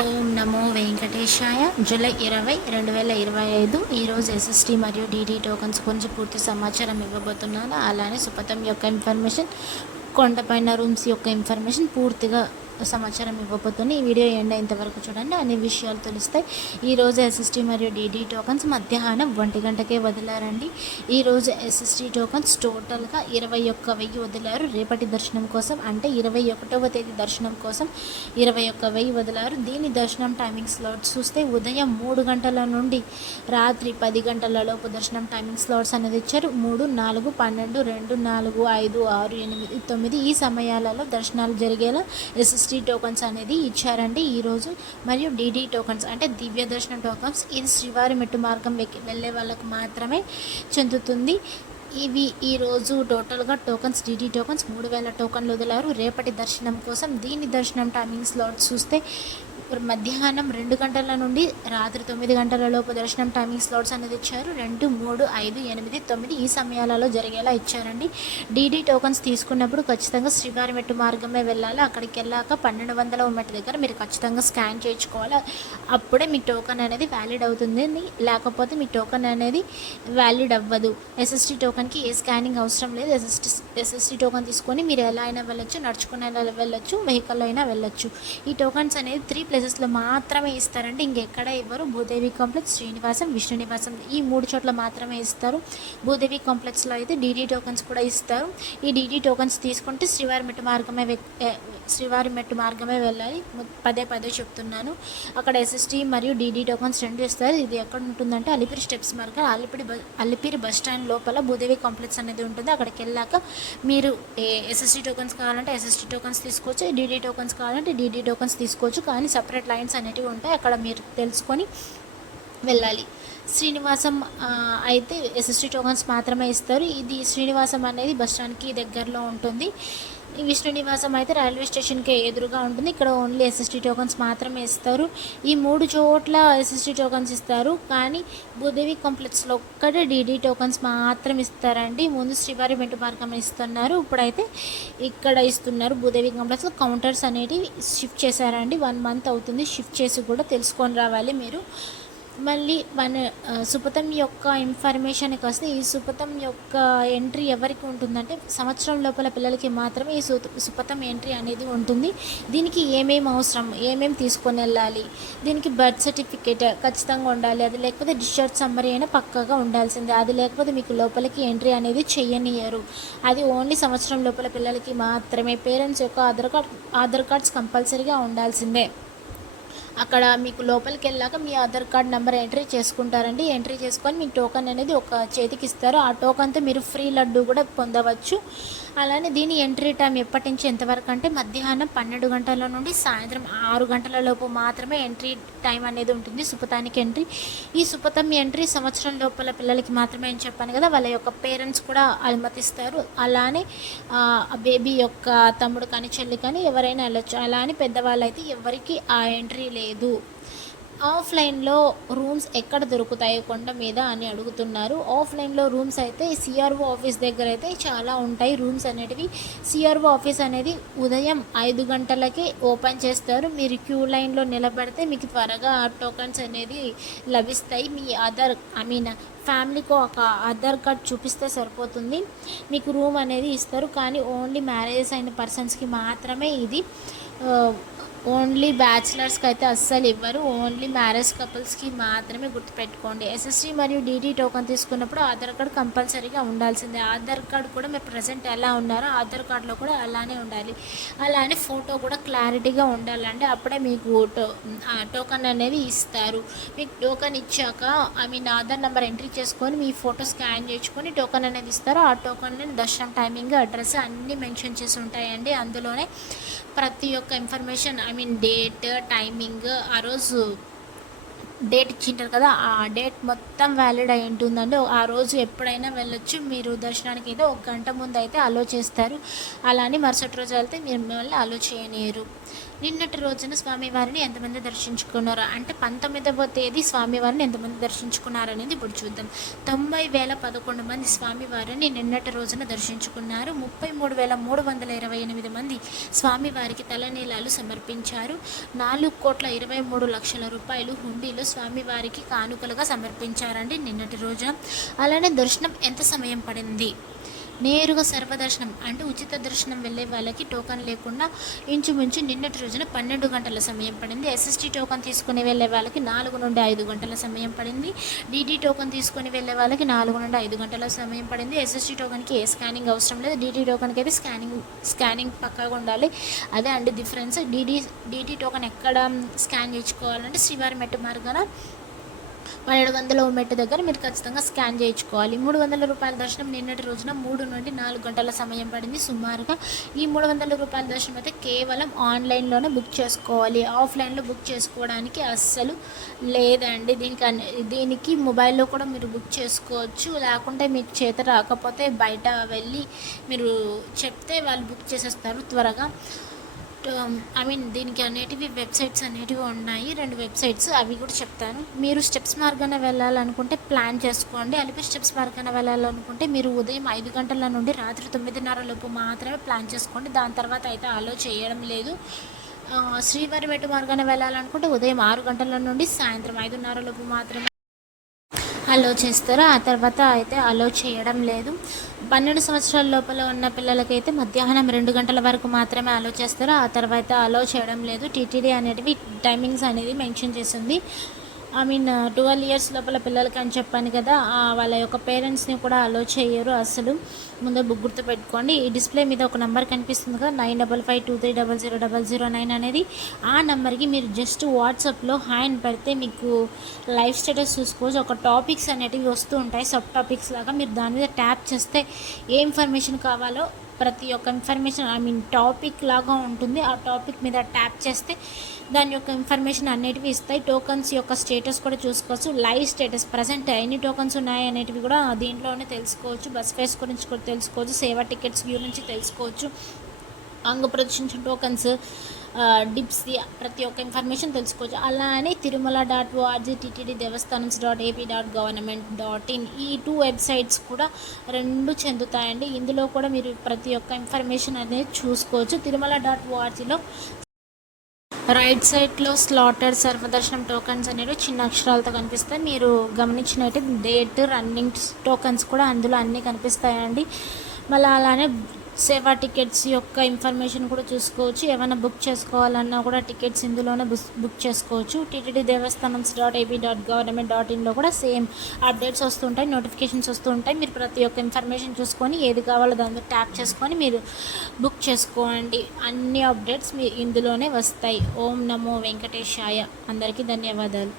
ఓం నమో వెంకటేశాయ. July 20, 2025 ఈరోజు SST మరియు DD tokens గురించి పూర్తి సమాచారం ఇవ్వబోతున్నాను. అలానే సుపథం యొక్క ఇన్ఫర్మేషన్, కొండపైన రూమ్స్ యొక్క ఇన్ఫర్మేషన్ పూర్తిగా సమాచారం ఇవ్వబోతుంది. ఈ వీడియో ఎండ్ అయ్యేంతవరకు చూడండి, అన్ని విషయాలు తెలుస్తాయి. ఈరోజు ఎస్ఎస్టీ మరియు డీడీ టోకన్స్ మధ్యాహ్నం 1 గంటకే వదిలారండి. ఈరోజు ఎస్ఎస్టీ టోకన్స్ టోటల్గా 21,000 వదిలారు. రేపటి దర్శనం కోసం అంటే 21వ తేదీ దర్శనం కోసం 21,000 వదిలారు. దీని దర్శనం టైమింగ్ స్లాట్స్ చూస్తే ఉదయం 3 గంటల నుండి రాత్రి 10 గంటల లోపు దర్శనం టైమింగ్ స్లాట్స్ అనేది ఇచ్చారు. 3, 4, 12, 2, 4, 5, 6, 8, 9 ఈ సమయాలలో దర్శనాలు జరిగేలా ఎస్ఎస్టీ టోకన్స్ అనేది ఇచ్చారండి ఈరోజు. మరియు డీడీ టోకన్స్ అంటే దివ్య దర్శనం టోకన్స్, ఇది శ్రీవారి మెట్టు మార్గం వెళ్ళే వాళ్ళకు మాత్రమే చెందుతుంది. ఇవి ఈరోజు టోటల్గా టోకన్స్ డీడీ టోకన్స్ 3,000 టోకన్లు వదిలారు రేపటి దర్శనం కోసం. దీని దర్శనం టైమింగ్ స్లాట్స్ చూస్తే మధ్యాహ్నం 2 గంటల నుండి రాత్రి 9 గంటల లోపు దర్శనం టైమింగ్ స్లాట్స్ అనేది ఇచ్చారు. 2, 3, 5, 8, 9 ఈ సమయాలలో జరిగేలా ఇచ్చారండి. డీడీ టోకన్స్ తీసుకున్నప్పుడు ఖచ్చితంగా శ్రీవారి మెట్టు మార్గమే వెళ్ళాలి. అక్కడికి వెళ్ళాక 1200వ మెట్టు దగ్గర మీరు ఖచ్చితంగా స్కాన్ చేయించుకోవాలి. అప్పుడే మీ టోకన్ అనేది వ్యాలిడ్ అవుతుంది. లేకపోతే మీ టోకన్ అనేది వ్యాలిడ్ అవ్వదు. ఎస్ఎస్టీ టోకన్కి ఏ స్కానింగ్ అవసరం లేదు. ఎస్ఎస్టీ టోకన్ తీసుకొని మీరు ఎలా అయినా వెళ్ళొచ్చు, నడుచుకుని వెళ్ళొచ్చు, వెహికల్లో అయినా వెళ్ళొచ్చు. ఈ టోకన్స్ అనేది 3 ప్లేసెస్లో మాత్రమే ఇస్తారండి, ఇంకెక్కడ ఇవ్వరు. భూదేవి కాంప్లెక్స్, శ్రీనివాసం, విష్ణు నివాసం ఈ 3 చోట్ల మాత్రమే ఇస్తారు. భూదేవి కాంప్లెక్స్లో అయితే డీడీ టోకన్స్ కూడా ఇస్తారు. ఈ డీడీ టోకన్స్ తీసుకుంటే శ్రీవారి మెట్టు మార్గమే వెళ్ళాలి. పదే చెప్తున్నాను. అక్కడ ఎస్ఎస్టీ మరియు డీడీ టోకన్స్ 2 ఇస్తారు. ఇది ఎక్కడ ఉంటుందంటే అలిపిరి స్టెప్స్ మార్గం, అలిపిరి బస్ స్టాండ్ లోపల భూదేవి కాంప్లెక్స్ అనేది ఉంటుంది. అక్కడికి వెళ్ళాక మీరు ఎస్ఎస్టీ టోకన్స్ కావాలంటే ఎస్ఎస్టీ టోకన్స్ తీసుకోవచ్చు, డీడీ టోకన్స్ కావాలంటే డీడీ టోకన్స్ తీసుకోవచ్చు. కానీ సపరేట్ లైన్స్ అనేటివి ఉంటాయి, అక్కడ మీరు తెలుసుకొని వెళ్ళాలి. శ్రీనివాసం అయితే ఎస్ఎస్టీ టోకన్స్ మాత్రమే ఇస్తారు. ఇది శ్రీనివాసం అనేది బస్ స్టాండ్కి దగ్గరలో ఉంటుంది. విష్ణు నివాసం అయితే రైల్వే స్టేషన్కి ఎదురుగా ఉంటుంది. ఇక్కడ ఓన్లీ ఎస్ఎస్టీ టోకన్స్ మాత్రమే ఇస్తారు. ఈ 3 చోట్ల ఎస్ఎస్టీ టోకన్స్ ఇస్తారు. కానీ భూదేవి కాంప్లెక్స్లో ఒక్కటే డీడీ టోకన్స్ మాత్రం ఇస్తారండి. ముందు శ్రీవారి మెట్టు మార్గం ఇస్తున్నారు, ఇప్పుడైతే ఇక్కడ ఇస్తున్నారు. భూదేవి కాంప్లెక్స్లో కౌంటర్స్ అనేటివి షిఫ్ట్ చేశారండి. 1 మంత్ అవుతుంది షిఫ్ట్ చేసి, కూడా తెలుసుకొని రావాలి మీరు. మళ్ళీ సుపథం యొక్క ఇన్ఫర్మేషన్కి వస్తే, ఈ సుపథం యొక్క ఎంట్రీ ఎవరికి ఉంటుందంటే సంవత్సరం లోపల పిల్లలకి మాత్రమే ఈ సుపథం ఎంట్రీ అనేది ఉంటుంది. దీనికి ఏమేమి అవసరం, ఏమేమి తీసుకొని వెళ్ళాలి, దీనికి బర్త్ సర్టిఫికేట్ ఖచ్చితంగా ఉండాలి. అది లేకపోతే డిశ్చార్జ్ సమ్మరీ అయినా పక్కాగా ఉండాల్సిందే. అది లేకపోతే మీకు లోపలికి ఎంట్రీ అనేది చెయ్యనియరు. అది ఓన్లీ సంవత్సరం లోపల పిల్లలకి మాత్రమే. పేరెంట్స్ యొక్క ఆధార్ కార్డ్స్ కంపల్సరీగా ఉండాల్సిందే. అక్కడ మీకు లోపలికి వెళ్ళాక మీ ఆధార్ కార్డ్ నెంబర్ ఎంట్రీ చేసుకుంటారండి. ఎంట్రీ చేసుకొని మీకు టోకన్ అనేది ఒక చేతికి ఇస్తారు. ఆ టోకన్తో మీరు ఫ్రీ లడ్డు కూడా పొందవచ్చు. అలానే దీని ఎంట్రీ టైం ఎప్పటి నుంచి ఎంతవరకు అంటే మధ్యాహ్నం 12 గంటల నుండి సాయంత్రం 6 గంటల లోపు మాత్రమే ఎంట్రీ టైం అనేది ఉంటుంది సుపథానికి ఎంట్రీ. ఈ సుపథం ఎంట్రీ సంవత్సరం లోపల పిల్లలకి మాత్రమే అని చెప్పాను కదా, వాళ్ళ యొక్క పేరెంట్స్ కూడా అనుమతిస్తారు. అలానే బేబీ యొక్క తమ్ముడు కానీ చెల్లి కానీ ఎవరైనా వెళ్ళొచ్చు. అలానే పెద్దవాళ్ళు అయితే ఎవరికి ఆ ఎంట్రీ లేదు. ఆఫ్లైన్లో రూమ్స్ ఎక్కడ దొరుకుతాయి కొండ మీద అని అడుగుతున్నారు. ఆఫ్లైన్లో రూమ్స్ అయితే సిఆర్ఓ ఆఫీస్ దగ్గర అయితే చాలా ఉంటాయి రూమ్స్ అనేటివి. సిఆర్ఓ ఆఫీస్ అనేది ఉదయం 5 గంటలకే ఓపెన్ చేస్తారు. మీరు క్యూ లైన్లో నిలబడితే మీకు త్వరగా టోకన్స్ అనేది లభిస్తాయి. మీ ఫ్యామిలీకి ఒక ఆధార్ కార్డ్ చూపిస్తే సరిపోతుంది, మీకు రూమ్ అనేది ఇస్తారు. కానీ ఓన్లీ మ్యారేజెస్ అయిన పర్సన్స్కి మాత్రమే ఇది. ఓన్లీ బ్యాచిలర్స్కి అయితే అస్సలు ఇవ్వరు. ఓన్లీ మ్యారేజ్ కపుల్స్కి మాత్రమే గుర్తుపెట్టుకోండి. ఎస్ఎస్టీ మరియు డీడీ టోకన్ తీసుకున్నప్పుడు ఆధార్ కార్డ్ కంపల్సరీగా ఉండాల్సిందే. ఆధార్ కార్డ్ కూడా మీరు ప్రజెంట్ ఎలా ఉన్నారో ఆధార్ కార్డులో కూడా అలానే ఉండాలి. అలానే ఫోటో కూడా క్లారిటీగా ఉండాలండి. అప్పుడే మీకు టోకన్ అనేది ఇస్తారు. మీకు టోకన్ ఇచ్చాక ఆధార్ నెంబర్ ఎంట్రీ చేసుకొని మీ ఫోటో స్కాన్ చేసుకొని టోకన్ అనేది ఇస్తారు. ఆ టోకన్లో దర్శనం టైమింగ్, అడ్రస్ అన్నీ మెన్షన్ చేసి ఉంటాయండి. అందులోనే ప్రతి ఒక్క ఇన్ఫర్మేషన్ డేట్, టైమింగ్, ఆ రోజు డేట్ ఇచ్చింటారు కదా, ఆ డేట్ మొత్తం వ్యాలిడ్ అయి ఉంటుందండి. ఆ రోజు ఎప్పుడైనా వెళ్ళొచ్చు. మీరు దర్శనానికి అయితే 1 గంట ముందు అయితే అలో చేస్తారు. అలానే మరుసటి రోజు వెళ్తే మీరు మిమ్మల్ని అలో చేయనియరు. నిన్నటి రోజున స్వామివారిని ఎంతమంది దర్శించుకున్నారు అంటే 19వ తేదీ స్వామివారిని ఎంతమంది దర్శించుకున్నారు అనేది ఇప్పుడు చూద్దాం. 90,011 మంది స్వామివారిని నిన్నటి రోజున దర్శించుకున్నారు. 33,328 మంది స్వామివారికి తలనీలాలు సమర్పించారు. 4,23,00,000 రూపాయలు హుండీలో స్వామివారికి కానుకలుగా సమర్పించారండి నిన్నటి రోజున. అలానే దర్శనం ఎంత సమయం పడింది? నేరుగా సర్వదర్శనం అంటే ఉచిత దర్శనం వెళ్ళే వాళ్ళకి టోకన్ లేకుండా ఇంచుమించు నిన్నటి రోజున 12 గంటల సమయం పడింది. ఎస్ఎస్టీ టోకన్ తీసుకుని వెళ్ళే వాళ్ళకి 4 నుండి 5 గంటల సమయం పడింది. డీడీ టోకన్ తీసుకొని వెళ్ళే వాళ్ళకి 4 నుండి 5 గంటల సమయం పడింది. ఎస్ఎస్టీ టోకన్కి ఏ స్కానింగ్ అవసరం లేదు. డీడీ టోకన్కి అయితే స్కానింగ్ పక్కాగా ఉండాలి. అదే అండి డిఫరెన్స్. డీడీ టోకన్ ఎక్కడ స్కాన్ చేయించుకోవాలంటే శ్రీవారి మెట్టు మార్గాన 1700వ మెట్టు దగ్గర మీరు ఖచ్చితంగా స్కాన్ చేయించుకోవాలి. 300 రూపాయల దర్శనం నిన్నటి రోజున 3 నుండి 4 గంటల సమయం పడింది సుమారుగా. ఈ 300 రూపాయల దర్శనం అయితే కేవలం ఆన్లైన్లోనే బుక్ చేసుకోవాలి. ఆఫ్లైన్లో బుక్ చేసుకోవడానికి అస్సలు లేదండి. దీనికి మొబైల్లో కూడా మీరు బుక్ చేసుకోవచ్చు. లేకుంటే మీకు చేత రాకపోతే బయట వెళ్ళి మీరు చెప్తే వాళ్ళు బుక్ చేసేస్తారు త్వరగా. దీనికి అనేటివి వెబ్సైట్స్ అనేటివి ఉన్నాయి, 2 వెబ్సైట్స్, అవి కూడా చెప్తాను. మీరు స్టెప్స్ మార్గాన వెళ్ళాలనుకుంటే ప్లాన్ చేసుకోండి. అలిపిరి స్టెప్స్ మార్గాన వెళ్ళాలనుకుంటే మీరు ఉదయం 5 గంటల నుండి రాత్రి 9:30 లోపు మాత్రమే ప్లాన్ చేసుకోండి. దాని తర్వాత అయితే అలో చేయడం లేదు. శ్రీవారి మెట్టు మార్గాన వెళ్ళాలనుకుంటే ఉదయం 6 గంటల నుండి సాయంత్రం 5:30 లోపు మాత్రమే అలో చేస్తారు. ఆ తర్వాత అయితే అలో చేయడం లేదు. 12 సంవత్సరాల లోపల ఉన్న పిల్లలకైతే మధ్యాహ్నం 2 గంటల వరకు మాత్రమే అలో చేస్తారు. ఆ తర్వాత అలో చేయడం లేదు. టీటీడీ అనేటివి టైమింగ్స్ అనేది మెన్షన్ చేసింది. 12 ఇయర్స్ లోపల పిల్లలకి అని చెప్పాను కదా, వాళ్ళ యొక్క పేరెంట్స్ని కూడా అలో చేయరు అసలు. ముందు బుక్ గుర్తుపెట్టుకోండి. ఈ డిస్ప్లే మీద ఒక నెంబర్ కనిపిస్తుంది కదా, 9553000009 అనేది. ఆ నెంబర్కి మీరు జస్ట్ వాట్సాప్లో హాయ్ అని పెడితే మీకు లైవ్ స్టేటస్ చూసుకోవచ్చు. ఒక టాపిక్స్ అనేటివి వస్తూ ఉంటాయి, సబ్ టాపిక్స్ లాగా. మీరు దాని మీద ట్యాప్ చేస్తే ఏ ఇన్ఫర్మేషన్ కావాలో ప్రతి ఒక్క ఇన్ఫర్మేషన్ టాపిక్ లాగా ఉంటుంది. ఆ టాపిక్ మీద ట్యాప్ చేస్తే దాని యొక్క ఇన్ఫర్మేషన్ అనేటివి ఇస్తాయి. టోకన్స్ యొక్క స్టేటస్ కూడా చూసుకోవచ్చు. లైవ్ స్టేటస్ ప్రజెంట్ ఎన్ని టోకన్స్ ఉన్నాయి అనేటివి కూడా దీంట్లోనే తెలుసుకోవచ్చు. బస్ ఫేస్ గురించి కూడా తెలుసుకోవచ్చు. సేవా టికెట్స్ గురించి తెలుసుకోవచ్చు. అంగ ప్రదర్శించిన టోకన్స్, డిప్స్, ప్రతి ఒక్క ఇన్ఫర్మేషన్ తెలుసుకోవచ్చు. అలా అని తిరుమల.org, టీటీడీ దేవస్థానమ్స్.ఏపీ.గవర్నమెంట్.in ఈ 2 వెబ్సైట్స్ కూడా 2 చెందుతాయండి. ఇందులో కూడా మీరు ప్రతి ఒక్క ఇన్ఫర్మేషన్ అనేది చూసుకోవచ్చు. తిరుమల.orgలో రైట్ సైడ్లో స్లాటెడ్ సర్వదర్శనం టోకన్స్ అనేవి చిన్న అక్షరాలతో కనిపిస్తాయి. మీరు గమనించినట్టు డేట్, రన్నింగ్ టోకన్స్ కూడా అందులో అన్నీ కనిపిస్తాయండి. మళ్ళీ అలానే సేవా టికెట్స్ యొక్క ఇన్ఫర్మేషన్ కూడా చూసుకోవచ్చు. ఏమైనా బుక్ చేసుకోవాలన్నా కూడా టికెట్స్ ఇందులోనే బుక్ చేసుకోవచ్చు. టీటీడీ దేవస్థానమ్స్.ఏపీ.గవర్నమెంట్.inలో కూడా సేమ్ అప్డేట్స్ వస్తుంటాయి, నోటిఫికేషన్స్ వస్తుంటాయి. మీరు ప్రతి ఒక్క ఇన్ఫర్మేషన్ చూసుకొని ఏది కావాలో దాన్ని ట్యాప్ చేసుకొని మీరు బుక్ చేసుకోండి. అన్ని అప్డేట్స్ మీ ఇందులోనే వస్తాయి. ఓం నమో వెంకటేశాయ. అందరికీ ధన్యవాదాలు.